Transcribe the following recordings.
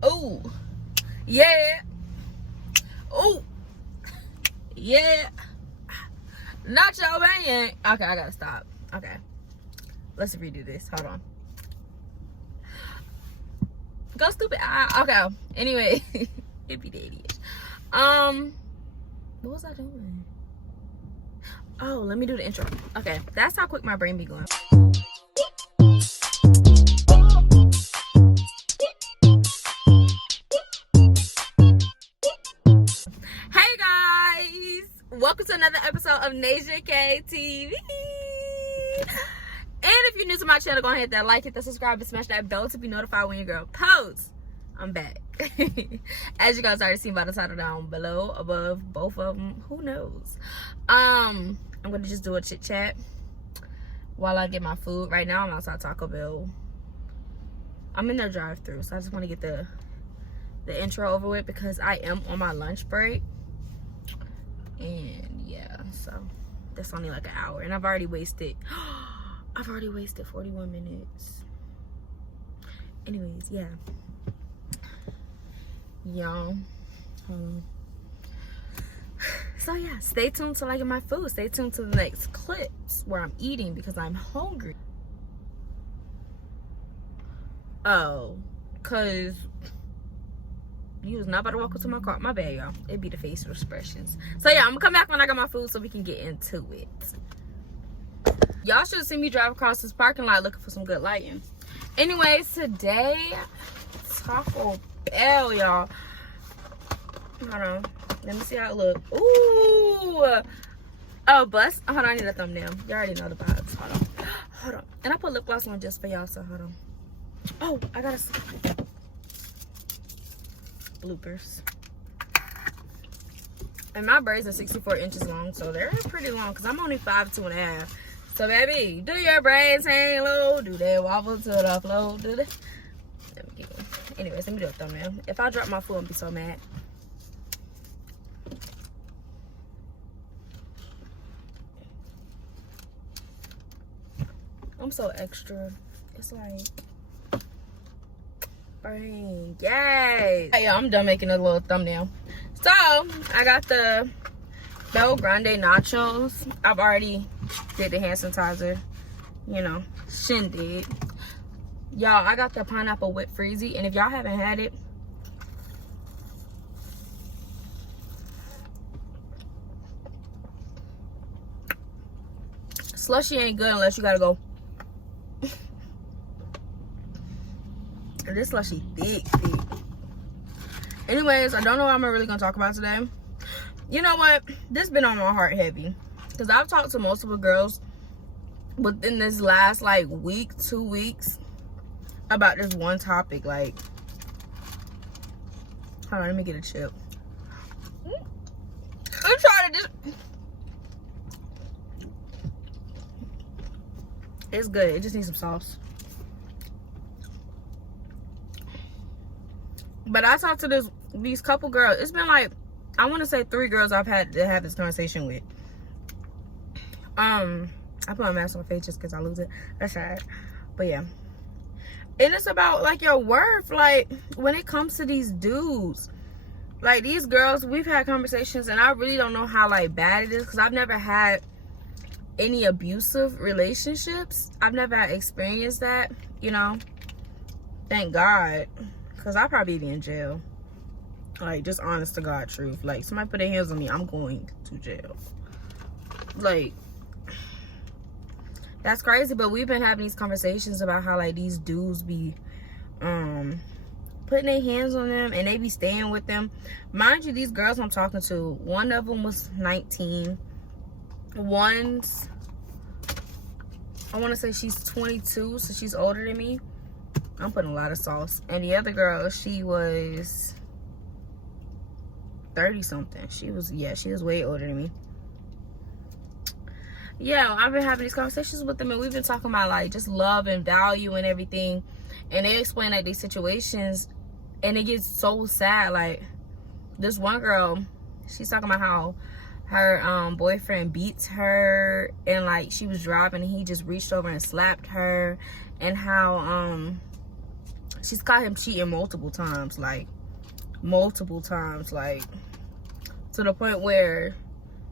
Oh, yeah. Oh, yeah. Not your man. Okay, I gotta stop. Okay, let's redo this. Hold on. Go stupid. Okay. Anyway, it be the idiot. What was I doing? Oh, let me do the intro. Okay, that's how quick my brain be going. Hey guys, welcome to another episode of Nasiakai TV. And if you're new to my channel, go ahead and hit that like, hit that subscribe, and smash that bell to be notified when your girl posts. I'm back. As you guys already seen by the title down below, above, both of them, who knows. I'm gonna just do a chit chat while I get my food. Right now I'm outside Tacobell. I'm in their drive-thru, so I just want to get the intro over with because I am on my lunch break. And yeah, so that's only like an hour, and I've already wasted 41 minutes. Anyways, yeah. Y'all, so yeah, stay tuned till I get my food. Stay tuned to the next clips where I'm eating because I'm hungry. Oh, cause you was not about to walk into my car. My bad, y'all. It'd be the facial expressions. So yeah, I'm gonna come back when I got my food so we can get into it. Y'all should have seen me drive across this parking lot looking for some good lighting. Anyways, today, Tacobell, y'all. Hold on. Let me see how it look. Ooh. Oh, bust. Hold on, I need a thumbnail. You already know the vibes. Hold on. Hold on. And I put lip gloss on just for y'all, so hold on. Oh, I gotta see. Bloopers. And my braids are 64 inches long, so they're pretty long because I'm only 5'2.5". So baby, do your braids hang low? Do they wobble to the floor? Do they? Let me keep going. Anyways, let me do a thumbnail. If I drop my food, I'll be so mad. I'm so extra. It's like, bang, yay! Hey, I'm done making a little thumbnail. So I got the Bel Grande nachos. I've already did the hand sanitizer, you know, shindig. Y'all, I got the pineapple whipped freezy, and if y'all haven't had it, slushy ain't good unless you gotta go. And this slushy thick. Anyways, I don't know what I'm really gonna talk about today. You know what? This been on my heart heavy because I've talked to multiple girls within this last like week, 2 weeks about this one topic. Like, hold on, let me get a chip. I'm trying to just. It's good. It just needs some sauce. But I talked to these couple girls. It's been like, I want to say 3 girls I've had to have this conversation with. I put my mask on my face just because I lose it. That's sad. But yeah. And it's about like your worth. Like when it comes to these dudes, like these girls, we've had conversations and I really don't know how like bad it is because I've never had any abusive relationships. I've never experienced that, you know. Thank God. Because I'd probably be in jail. Like, just honest to God truth. Like, somebody put their hands on me, I'm going to jail. Like, that's crazy. But we've been having these conversations about how, like, these dudes be putting their hands on them and they be staying with them. Mind you, these girls I'm talking to, one of them was 19. One's, I want to say she's 22, so she's older than me. I'm putting a lot of sauce. And the other girl, she was 30 something. She was way older than me. Yeah, I've been having these conversations with them and we've been talking about like just love and value and everything. And they explain like these situations and it gets so sad. Like this one girl, she's talking about how her boyfriend beats her and like she was driving and he just reached over and slapped her, and how she's caught him cheating multiple times, like multiple times, like to the point where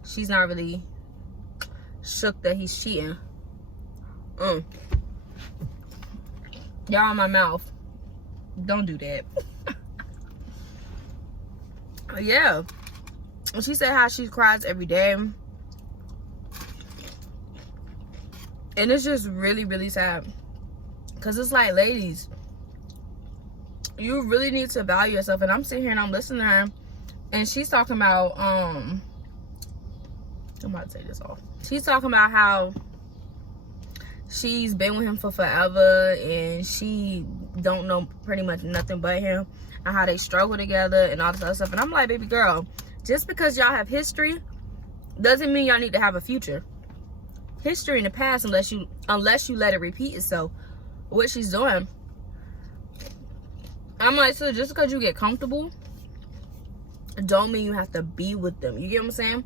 she's not really shook that he's cheating. Y'all in my mouth. Don't do that. Yeah. She said how she cries every day. And it's just really, really sad. Because it's like, ladies, you really need to value yourself. And I'm sitting here and I'm listening to her. And she's talking about, I'm about to take this off. She's talking about how she's been with him for forever. And she don't know pretty much nothing but him. And how they struggle together and all this other stuff. And I'm like, baby girl, just because y'all have history doesn't mean y'all need to have a future. History in the past, unless you let it repeat itself. What she's doing. I'm like, so just because you get comfortable don't mean you have to be with them. You get what I'm saying?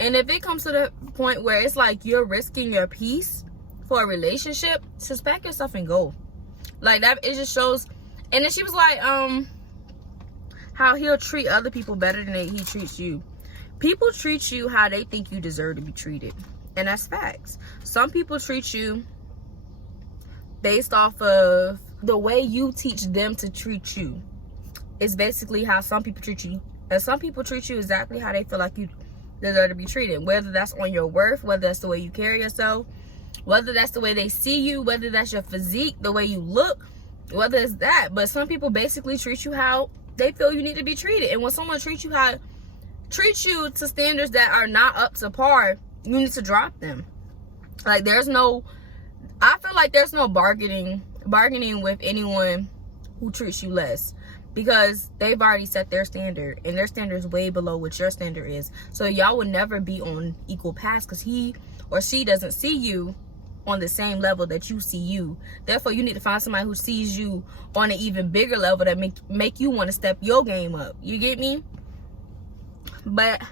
And if it comes to the point where it's like you're risking your peace for a relationship, just pack yourself and go. Like that, it just shows. And then she was like, how he'll treat other people better than he treats you. People treat you how they think you deserve to be treated. And that's facts. Some people treat you based off of the way you teach them to treat you. It's basically how some people treat you. And some people treat you exactly how they feel like you deserve to be treated. Whether that's on your worth, whether that's the way you carry yourself, whether that's the way they see you, whether that's your physique, the way you look, whether it's that. But some people basically treat you how they feel you need to be treated. And when someone treats you to standards that are not up to par, you need to drop them. Like I feel like there's no bargaining with anyone who treats you less, because they've already set their standard, and their standard is way below what your standard is. So y'all would never be on equal paths, because he or she doesn't see you on the same level that you see you. Therefore, you need to find somebody who sees you on an even bigger level that make you want to step your game up. You get me? But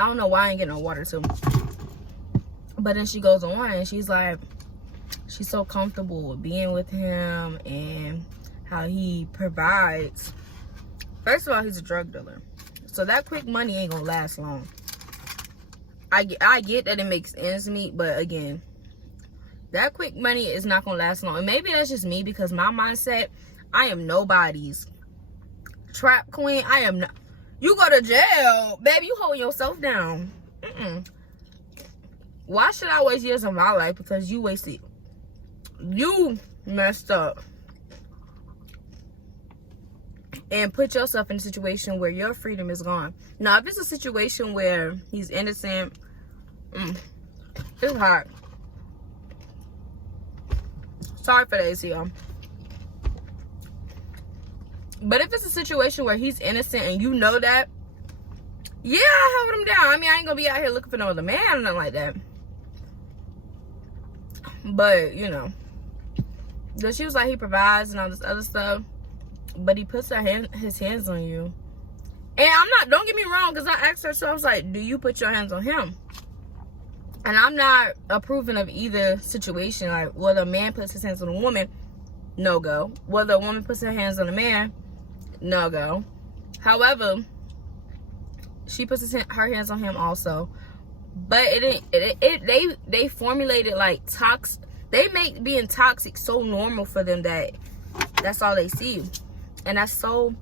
I don't know why I ain't getting no water too. But then she goes on and she's like, she's so comfortable with being with him and how he provides. First of all, he's a drug dealer. So that quick money ain't gonna last long. I get that it makes ends meet, but again, that quick money is not gonna last long. And maybe that's just me, because my mindset, I am nobody's trap queen. I am not. You go to jail, baby, you hold yourself down. Why should I waste years of my life because you wasted? You messed up and put yourself in a situation where your freedom is gone. Now, if it's a situation where he's innocent, it's hard. Sorry for that, y'all. But if it's a situation where he's innocent and you know that, yeah, I held him down. I mean, I ain't gonna be out here looking for no other man or nothing like that. But, you know, she was like, he provides and all this other stuff, but he puts his hands on you. And I'm not, don't get me wrong, because I asked her, so I was like, do you put your hands on him? And I'm not approving of either situation. Like, whether a man puts his hands on a woman, no go. Whether a woman puts her hands on a man, no go. However, she puts her hands on him also. But they formulated like toxic. They make being toxic so normal for them that that's all they see. And that's so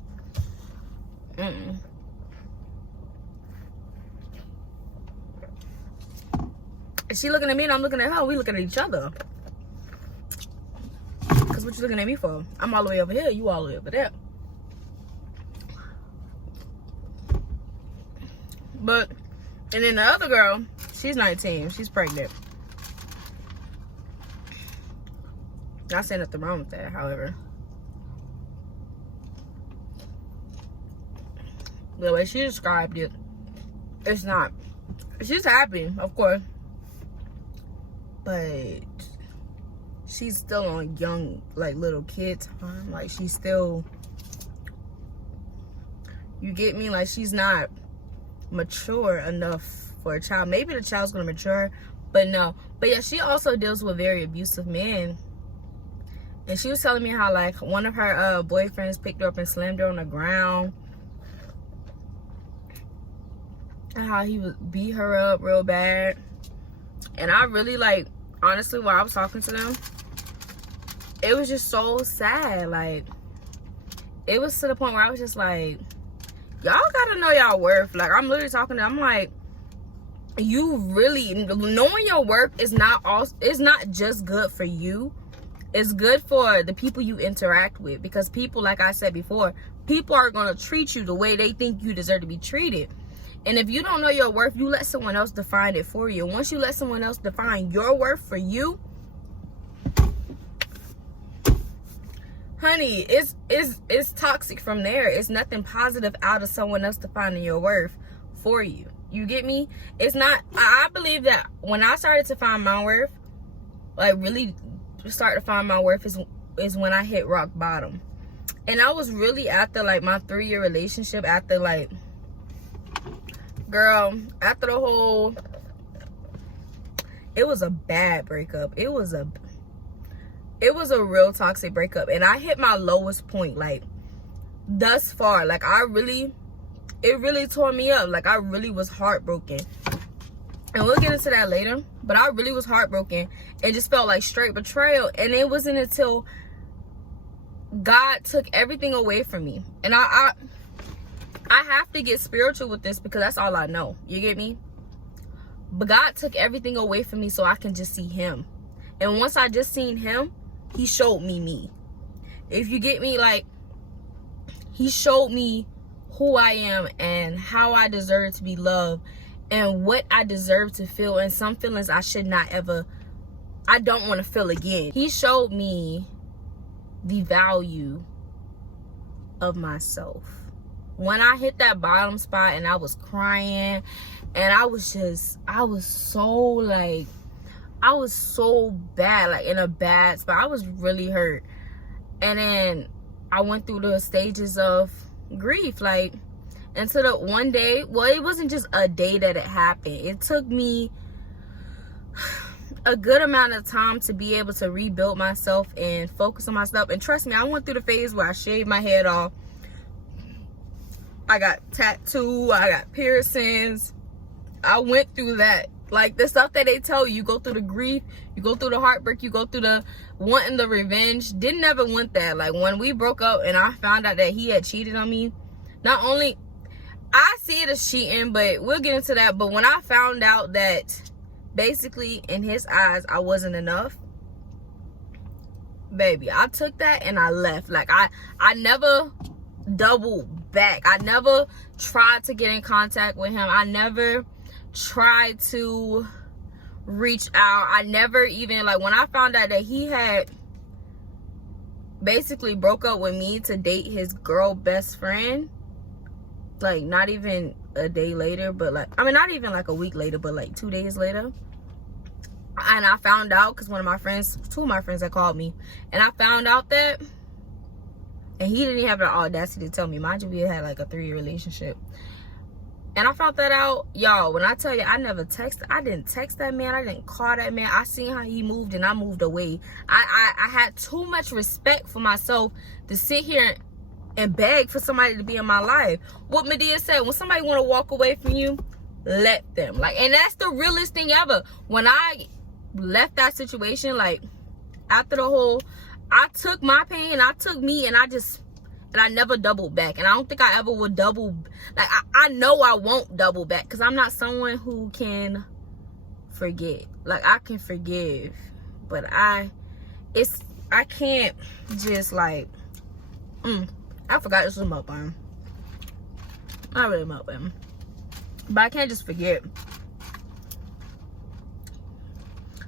she looking at me and I'm looking at her. We looking at each other. Because what you looking at me for? I'm all the way over here. You all the way over there. But, and then the other girl, she's 19. She's pregnant. Not saying nothing wrong with that, however. The way she described it, it's not. She's happy, of course. But she's still on young, like, little kid time. Like, she's still, You get me? Like, she's not mature enough for a child. Maybe the child's gonna mature, but no. But yeah, she also deals with very abusive men. And she was telling me how, like, one of her boyfriends picked her up and slammed her on the ground. And how he would beat her up real bad. And I really, like, honestly, while I was talking to them, it was just so sad. Like, it was to the point where I was just like, y'all gotta know y'all worth. Like, I'm literally talking to them. I'm like, you really, knowing your worth is not just good for you. It's good for the people you interact with. Because people, like I said before, people are gonna treat you the way they think you deserve to be treated. And if you don't know your worth, you let someone else define it for you. And once you let someone else define your worth for you, honey, it's toxic from there. It's nothing positive out of someone else defining your worth for you. You get me? It's not, I believe that when I started to find my worth, like really start to find my worth is when I hit rock bottom. And I was really after like my 3-year relationship, after like, girl, after the whole, it was a bad breakup. It was a real toxic breakup. And I hit my lowest point, like, thus far. Like, it really tore me up. Like, I really was heartbroken. And we'll get into that later. But I really was heartbroken. It just felt like straight betrayal. And it wasn't until God took everything away from me. And I have to get spiritual with this because that's all I know. You get me? But God took everything away from me so I can just see him. And once I just seen him, he showed me. If you get me, like, he showed me who I am and how I deserve to be loved and what I deserve to feel, and some feelings I don't want to feel again. He showed me the value of myself. When I hit that bottom spot and I was crying and I was so bad, like in a bad spot. I was really hurt. And then I went through the stages of grief, like, until the one day, well, it wasn't just a day that it happened. It took me a good amount of time to be able to rebuild myself and focus on myself. And trust me, I went through the phase where I shaved my head off. I got tattooed, I got piercings. I went through that. Like, the stuff that they tell you, you go through the grief, you go through the heartbreak, you go through the wanting the revenge. Didn't ever want that. Like, when we broke up and I found out that he had cheated on me, not only, I see it as cheating, but we'll get into that. But when I found out that basically in his eyes I wasn't enough, baby, I took that and I left. Like, I never doubled back. I never tried to get in contact with him. I never tried to reach out. I never even, like, when I found out that he had basically broke up with me to date his girl best friend, like, not even a day later, but like, I mean, not even like a week later, but like 2 days later. And I found out because two of my friends had called me, and I found out that, and he didn't even have the audacity to tell me. Mind you, we had like a 3-year relationship. And I found that out, y'all, when I tell you, I didn't text that man. I didn't call that man. I seen how he moved and I moved away. I had too much respect for myself to sit here and beg for somebody to be in my life. What Medea said, when somebody want to walk away from you, let them. Like, and that's the realest thing ever. When I left that situation, like, after the whole, I took my pain, I took me, and I never doubled back. And I don't think I ever would double. Like, I know I won't double back because I'm not someone who can forget. Like, I can forgive, but I can't just, like, I forgot this was a mukbang. Not really a mukbang, but I can't just forget.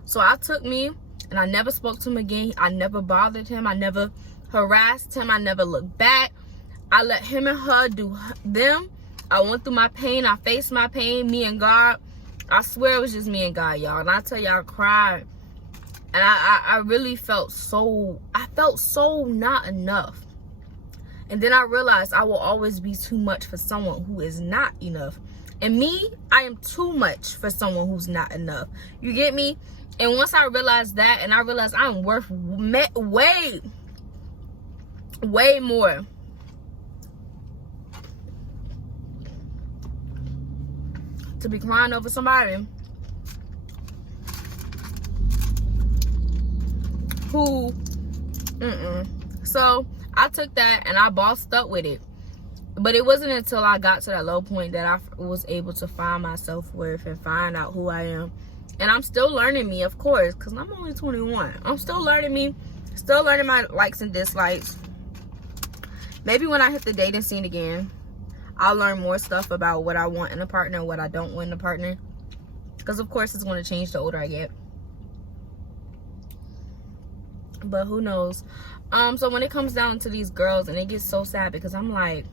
So I took me, and I never spoke to him again. I never bothered him. I never harassed him. I never looked back. I let him and her do them. I went through my pain. I faced my pain, me and God. I swear it was just me and God, y'all. And I tell y'all, I cried. And I really felt so not enough. And then I realized I will always be too much for someone who is not enough. And me, I am too much for someone who's not enough. You get me? And once I realized that, and I realized I'm worth way more to be crying over somebody who, So I took that and I bossed up with it. But it wasn't until I got to that low point that I was able to find my self-worth and find out who I am. And I'm still learning me, of course, because I'm only 21. I'm still learning me, still learning my likes and dislikes. Maybe when I hit the dating scene again, I'll learn more stuff about what I want in a partner and what I don't want in a partner. Because, of course, it's going to change the older I get. But who knows? So when it comes down to these girls, and it gets so sad because I'm like,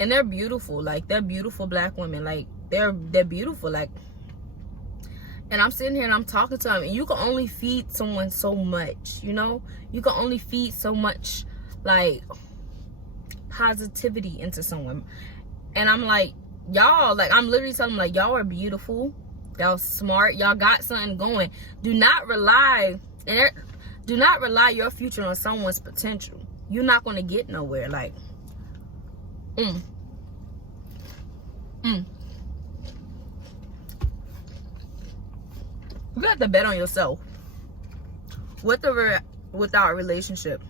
and they're beautiful. Like, they're beautiful black women. Like, they're beautiful. Like, and I'm sitting here and I'm talking to them, and you can only feed someone so much, you know? You can only feed so much, like, positivity into someone. And I'm like, y'all, like, I'm literally telling them, like, y'all are beautiful. Y'all smart. Y'all got something going. Do not rely your future on someone's potential. You're not going to get nowhere. Like, You have to bet on yourself without a relationship.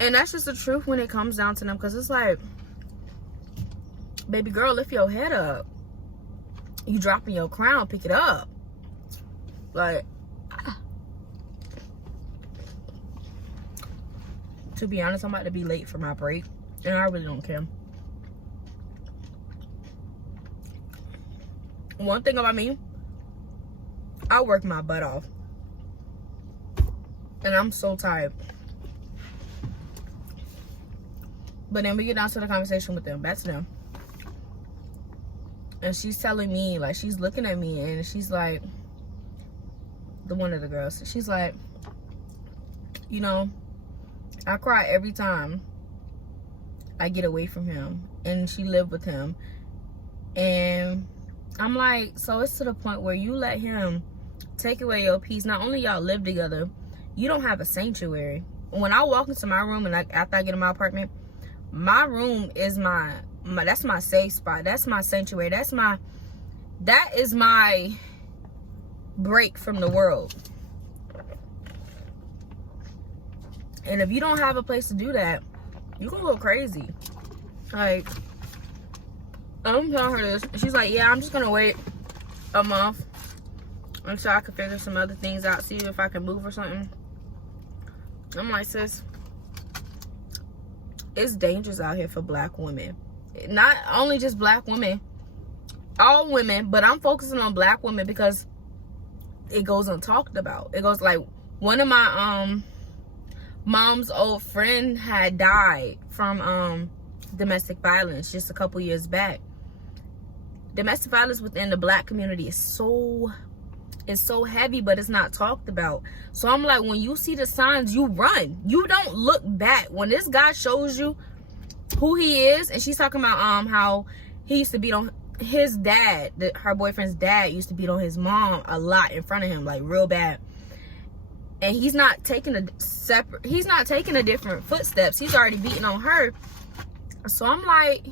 And that's just the truth when it comes down to them. Because it's like, baby girl, lift your head up. You dropping your crown, pick it up. Like, to be honest, I'm about to be late for my break. And I really don't care. One thing about me, I work my butt off. And I'm so tired. But then we get down to the conversation with them. Back to them. And she's telling me, like, she's looking at me and she's like, one of the girls, she's like, you know, I cry every time I get away from him. And she lived with him. And I'm like, so it's to the point where you let him take away your peace. Not only y'all live together, you don't have a sanctuary. When I walk into my room and after I get in my apartment, my room is my that's my safe spot. That's my sanctuary. That is my break from the world. And if you don't have a place to do that, you gonna go crazy. Like, I'm telling her this. She's like, yeah, I'm just gonna wait a month until I can figure some other things out, see if I can move or something. I'm like, sis, it's dangerous out here for black women. Not only just black women, all women, but I'm focusing on black women because it goes untalked about. It goes like, one of my mom's old friend had died from domestic violence just a couple years back. Domestic violence within the black community is so heavy, but it's not talked about. So I'm like, when you see the signs, you run. You don't look back. When this guy shows you who he is, and she's talking about how he used to beat on his dad, her boyfriend's dad used to beat on his mom a lot in front of him, like real bad. And he's not taking a different footsteps. He's already beating on her. So I'm like,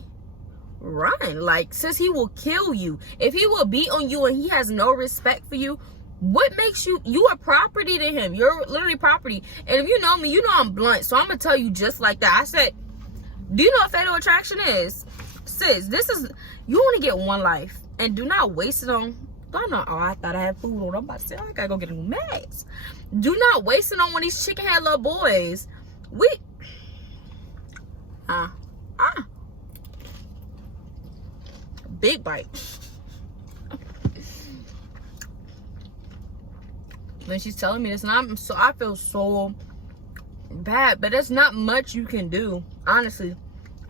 run. Like, sis, he will kill you. If he will beat on you and he has no respect for you, what makes you are property to him. You're literally property. And if you know me, you know I'm blunt. So I'm gonna tell you just like that. I said, do you know what fatal attraction is? Sis, you only get one life. And do not waste it on, I thought I had food on. I'm about to say, I gotta go get a new mask. Do not waste it on one of these chicken head little boys. Big bite. When she's telling me this, and I feel so bad, but there's not much you can do. Honestly,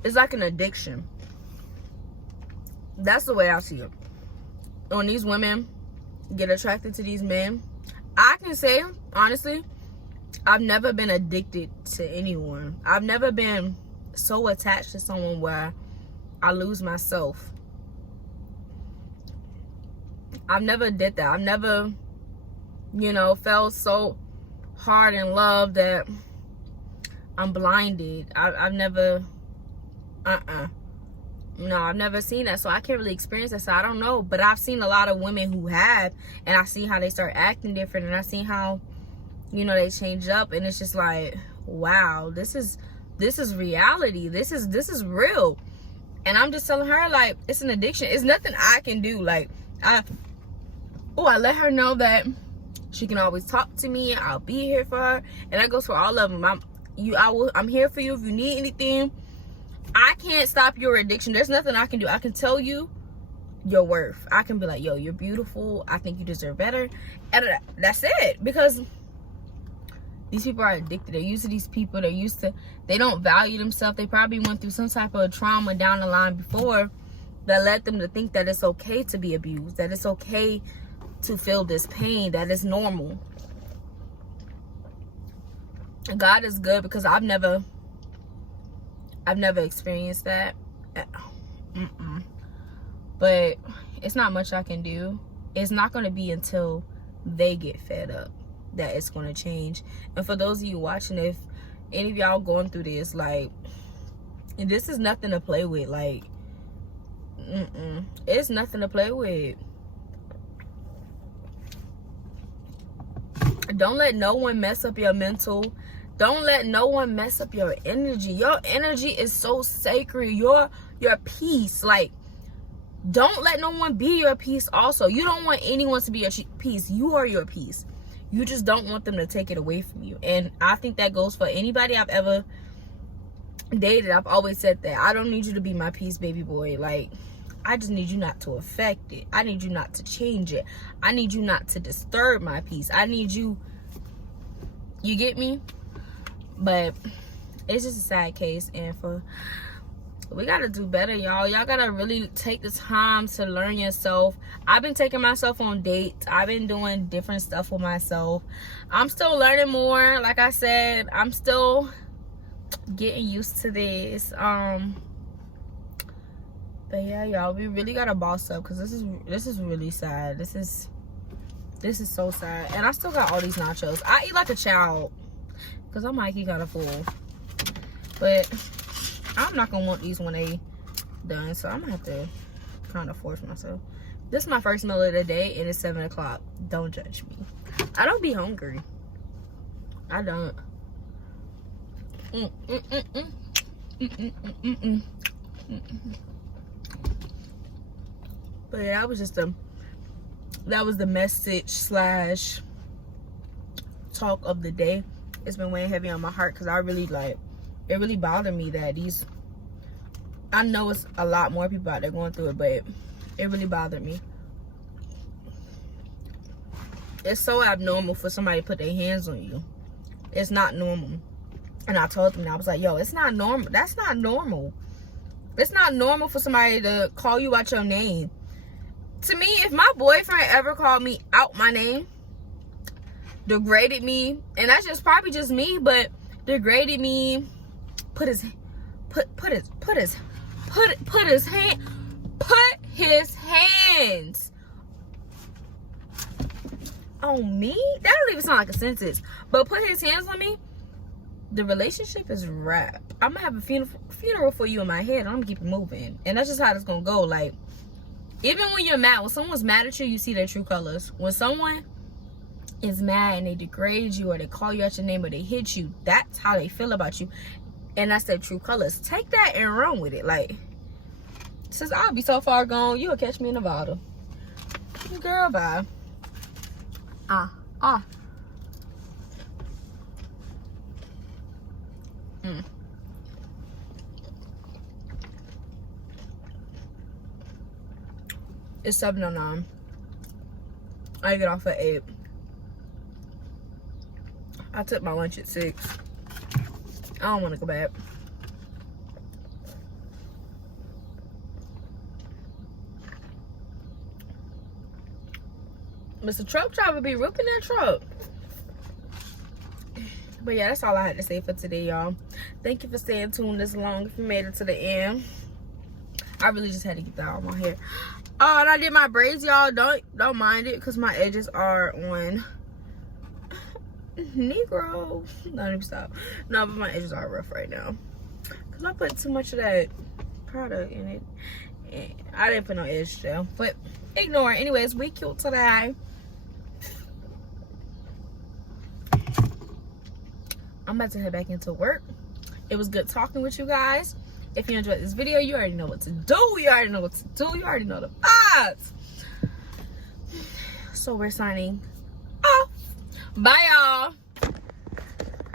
it's like an addiction. That's the way I see it. When these women get attracted to these men, I can say honestly, I've never been addicted to anyone. I've never been so attached to someone where I lose myself. I've never did that. I've never, you know, felt so hard in love that I'm blinded. I've never, no, I've never seen that, so I can't really experience that, so I don't know. But I've seen a lot of women who have, and I see how they start acting different, and I see how, you know, they change up, and it's just like, wow, this is reality. This is real. And I'm just telling her, like, it's an addiction. It's nothing I can do. Like, I let her know that she can always talk to me. I'll be here for her, and that goes for all of them. I'm here for you if you need anything. I can't stop your addiction. There's nothing I can do. I can tell you your worth. I can be like, yo, you're beautiful. I think you deserve better. And that's it. Because these people are addicted. They're used to these people. They don't value themselves. They probably went through some type of trauma down the line before that led them to think that it's okay to be abused, that it's okay to feel this pain, that it's normal. And God is good, because I've never experienced that. But it's not much I can do. It's not going to be until they get fed up that it's going to change. And for those of you watching, if any of y'all going through this, like, this is nothing to play with. Like, it's nothing to play with. Don't let no one mess up your mental. Don't let no one mess up your energy. Your energy is so sacred. Your peace. Like, don't let no one be your peace also. You don't want anyone to be your peace. You are your peace. You just don't want them to take it away from you. And I think that goes for anybody I've ever dated. I've always said that. I don't need you to be my peace, baby boy. Like, I just need you not to affect it. I need you not to change it. I need you not to disturb my peace. I need you get me? But it's just a sad case, and we gotta do better, y'all. Y'all gotta really take the time to learn yourself. I've been taking myself on dates. I've been doing different stuff with myself. I'm still learning more. Like I said, I'm still getting used to this. But yeah, y'all, we really gotta boss up, because this is really sad. This is so sad. And I still got all these nachos. I eat like a child, because I'm like, kind of full. But I'm not gonna want these when they done, so I'm gonna have to kind of force myself. This is my first meal of the day, and it's 7 o'clock. Don't judge me. I don't be hungry. I don't. But yeah, that was just that was the message slash talk of the day. It's been weighing heavy on my heart, because I really, like, it really bothered me that I know it's a lot more people out there going through it, but it really bothered me. It's so abnormal for somebody to put their hands on you. It's not normal. And I told them, I was like, yo, it's not normal. That's not normal. It's not normal for somebody to call you out your name. To me, if my boyfriend ever called me out my name, degraded me, and that's just probably just me, but degraded me, put his hands on me. That don't even sound like a sentence, but put his hands on me, the relationship is wrapped. I'm gonna have a funeral for you in my head, and I'm gonna keep it moving. And that's just how it's gonna go. Like, even when you're mad, when someone's mad at you, you see their true colors. When someone is mad and they degrade you, or they call you out your name, or they hit you, that's how they feel about you, and that's their true colors. Take that and run with it. Like, since I'll be so far gone, you'll catch me in Nevada. Girl, bye. It's 7:09. I get off at 8. I took my lunch at 6. I don't want to go back. Mr. Truck Driver be ripping that truck. But yeah, that's all I had to say for today, y'all. Thank you for staying tuned this long. If you made it to the end, I really just had to get that out of my hair. Oh, and I did my braids, y'all. Don't mind it, because my edges are on Negro. Don't even stop. No, but my edges are rough right now, because I put too much of that product in it. And I didn't put no edge gel, but ignore it. Anyways, we cute today. I'm about to head back into work. It was good talking with you guys. If you enjoyed this video, you already know what to do. You already know what to do. You already know the vibes. So we're signing off. Bye, y'all.